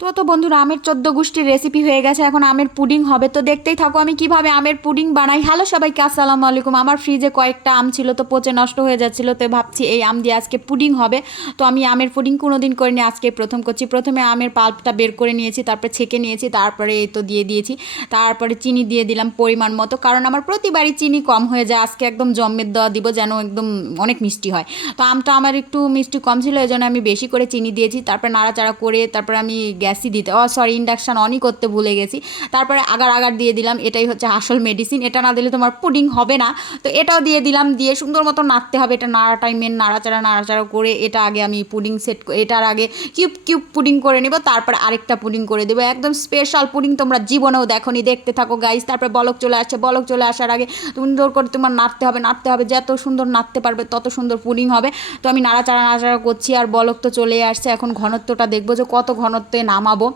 তো বন্ধুরা আমের 14 গোষ্ঠীর রেসিপি হয়ে গেছে। এখন আমের পুডিং হবে, তো দেখতেই থাকো আমি কিভাবে আমের পুডিং বানাই। হ্যালো সবাইকে, আসসালামু আলাইকুম। আমার ফ্রিজে কয়েকটা আম ছিল, তো পচে নষ্ট হয়ে যাচ্ছিল, তো ভাবছি এই আম দিয়ে আজকে পুডিং হবে। তো আমি আমের পুডিং কোনোদিন করিনি, আজকে প্রথম করছি। প্রথমে আমের পাল্পটা বের করে নিয়েছি, তারপরে ছেঁকে নিয়েছি, তারপরে এই তো দিয়ে দিয়েছি। তারপরে চিনি দিয়ে দিলাম পরিমাণ মতো, কারণ আমার প্রতিবারই চিনি কম হয়ে যায়। আজকে একদম জম্মের দেওয়া দিব, যেন একদম অনেক মিষ্টি হয়। তো আমটা আমার একটু মিষ্টি কম ছিল, এই জন্য আমি বেশি করে চিনি দিয়েছি। তারপরে নাড়াচাড়া করে তারপরে আমি গ্যাসই দিতে সরি ইন্ডাকশান অনই করতে ভুলে গেছি। তারপরে আগার আগার দিয়ে দিলাম, এটাই হচ্ছে আসল মেডিসিন, এটা না দিলে তোমার পুডিং হবে না। তো এটাও দিয়ে দিলাম, দিয়ে সুন্দর মতো নাড়তে হবে। এটা নাড়াটাই মেন, নাড়াচাড়া করে এটা আগে আমি পুডিং সেট, এটার আগে কিউব কিউব পুডিং করে নিব, তারপর আরেকটা পুডিং করে দেবো। একদম স্পেশাল পুডিং, তোমরা জীবনেও দেখোনি। দেখতে থাকো গাইস। তারপরে বলক চলে আসছে, বলক চলে আসার আগে সুন্দর করে তোমার নাড়তে হবে, যত সুন্দর নাড়তে পারবে তত সুন্দর পুডিং হবে। তো আমি নাড়াচাড়া করছি, আর বলক তো চলে আসছে। এখন ঘনত্বটা দেখবো যে কত ঘনত্বে নামাবো।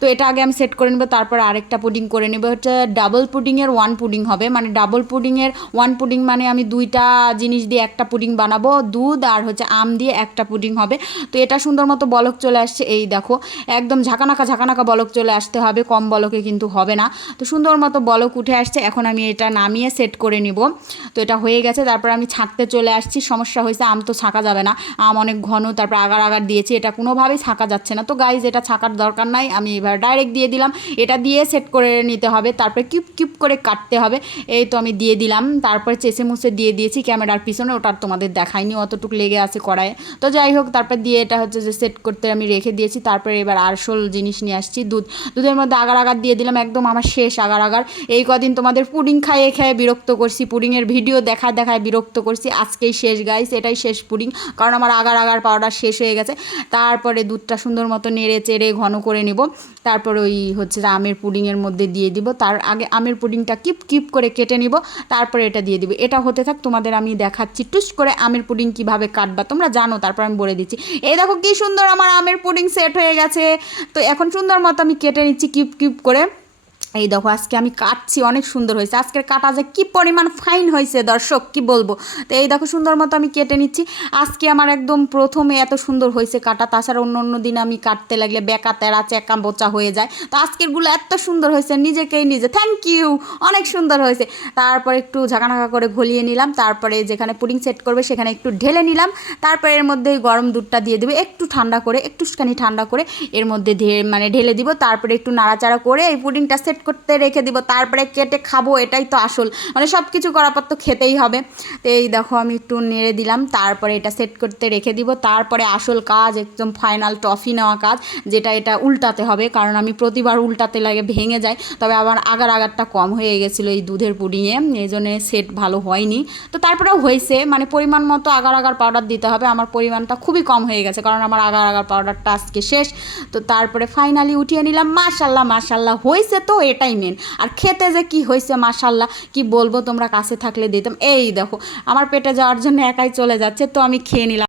তো এটা আগে আমি সেট করে নেবো, তারপর আরেকটা পুডিং করে নেবো। হচ্ছে ডাবল পুডিংয়ের ওয়ান পুডিং হবে, মানে ডাবল পুডিংয়ের ওয়ান পুডিং মানে আমি দুইটা জিনিস দিয়ে একটা পুডিং বানাবো, দুধ আর হচ্ছে আম দিয়ে একটা পুডিং হবে। তো এটা সুন্দর মতো বলক চলে আসছে, এই দেখো একদম ঝাঁকানাকা বলক চলে আসতে হবে, কম বলকে কিন্তু হবে না। তো সুন্দর মতো বলক উঠে আসছে, এখন আমি এটা নামিয়ে সেট করে নিব। তো এটা হয়ে গেছে, তারপর আমি ছাঁকতে চলে আসছি। সমস্যা হয়েছে, আম তো ছাঁকা যাবে না, আম অনেক ঘন, তারপর আগার আগার দিয়েছি, এটা কোনোভাবেই ছাঁকা যাচ্ছে না। তো গাইজ এটা ছাঁকার দরকার নাই, আমি এবার ডাইরেক্ট দিয়ে দিলাম। এটা দিয়ে সেট করে নিতে হবে, তারপরে কিউব কিউব করে কাটতে হবে। এই তো আমি দিয়ে দিলাম, তারপরে চেঁচে মুছে দিয়ে দিয়েছি ক্যামেরার পিছনে, ওটা তোমাদের দেখাইনি, অতটুকু লেগে আছে কড়াইয়ে। তো যাই হোক, তারপর দিয়ে এটা হচ্ছে যে সেট করতে আমি রেখে দিয়েছি। তারপরে এবার আসল জিনিস নিয়ে আসছি, দুধের মধ্যে আগার আগার দিয়ে দিলাম, একদম আমার শেষ আগার আগার। এই কদিন তোমাদের পুডিং খাইয়ে খেয়ে বিরক্ত করছি, পুডিংয়ের ভিডিও দেখায় বিরক্ত করছি। আজকেই শেষ গাইস, এটাই শেষ পুডিং, কারণ আমার আগার আগার পাউডার শেষ হয়ে গেছে। তারপরে দুধটা সুন্দর মতো নেড়ে চেড়ে ঘন করে নিব, তারপর ওই হচ্ছে আমের পুডিংয়ের মধ্যে দিয়ে দিব। তার আগে আমের পুডিংটা কিপ কিপ করে কেটে নিব, তারপরে এটা দিয়ে দিব। এটা হতে থাক, তোমাদের আমি দেখাচ্ছি টুস করে আমের পুডিং কিভাবে কাটবা, তোমরা জানো, তারপর আমি বলে দিচ্ছি। এই দেখো কি সুন্দর আমার আমের পুডিং সেট হয়ে গেছে। তো এখন সুন্দর মতো আমি কেটে নিচ্ছি কিপ কিপ করে। এই দেখো আজকে আমি কাটছি, অনেক সুন্দর হয়েছে আজকের কাটা, যে কী পরিমাণ ফাইন হয়েছে দর্শক, কি বলবো। তো এই দেখো সুন্দর মতো আমি কেটে নিচ্ছি। আজকে আমার একদম প্রথমে এত সুন্দর হয়েছে কাটা, তাছাড়া অন্য দিন আমি কাটতে লাগলে বেকা তেরা চেকা বোচা হয়ে যায়। তো আজকেরগুলো এত সুন্দর হয়েছে, নিজে থ্যাংক ইউ, অনেক সুন্দর হয়েছে। তারপর একটু ঝাঁকানাকা করে ঘলিয়ে নিলাম, তারপরে যেখানে পুডিং সেট করবে সেখানে একটু ঢেলে নিলাম। তারপরে এর মধ্যে গরম দুধটা দিয়ে দেবে, একটুখানি ঠান্ডা করে এর মধ্যে ঢেলে দিব। তারপরে একটু নাড়াচাড়া করে এই পুডিংটা সেট করতে রেখে দিব, তারপরে কেটে খাবো। এটাই তো আসল, মানে সব কিছু করার পর তো খেতেই হবে। তো এই দেখো আমি একটু নেড়ে দিলাম, তারপরে এটা সেট করতে রেখে দিব। তারপরে আসল কাজ, একদম ফাইনাল টফি নেওয়া কাজ, যেটা এটা উল্টাতে হবে, কারণ আমি প্রতিবার উল্টাতে লাগে ভেঙে যায়। তবে আমার আগারটা কম হয়ে গেছিলো এই দুধের পুডিংয়ে, এই জন্যে সেট ভালো হয়নি। তো তারপরেও হয়েছে, মানে পরিমাণ মতো আগার পাউডার দিতে হবে। আমার পরিমাণটা খুবই কম হয়ে গেছে, কারণ আমার আগার পাউডারটা আজকে শেষ। তো তারপরে ফাইনালি উঠিয়ে নিলাম। মাশাল্লাহ হয়েছে, তো এটাই মেন। আর খেতে যে কি হয়েছে মাশাল্লাহ, কি বলবো, তোমরা কাছে থাকলে দিতাম। এই দেখো আমার পেটে যাওয়ার জন্য একাই চলে যাচ্ছে, তো আমি খেয়ে নিলাম।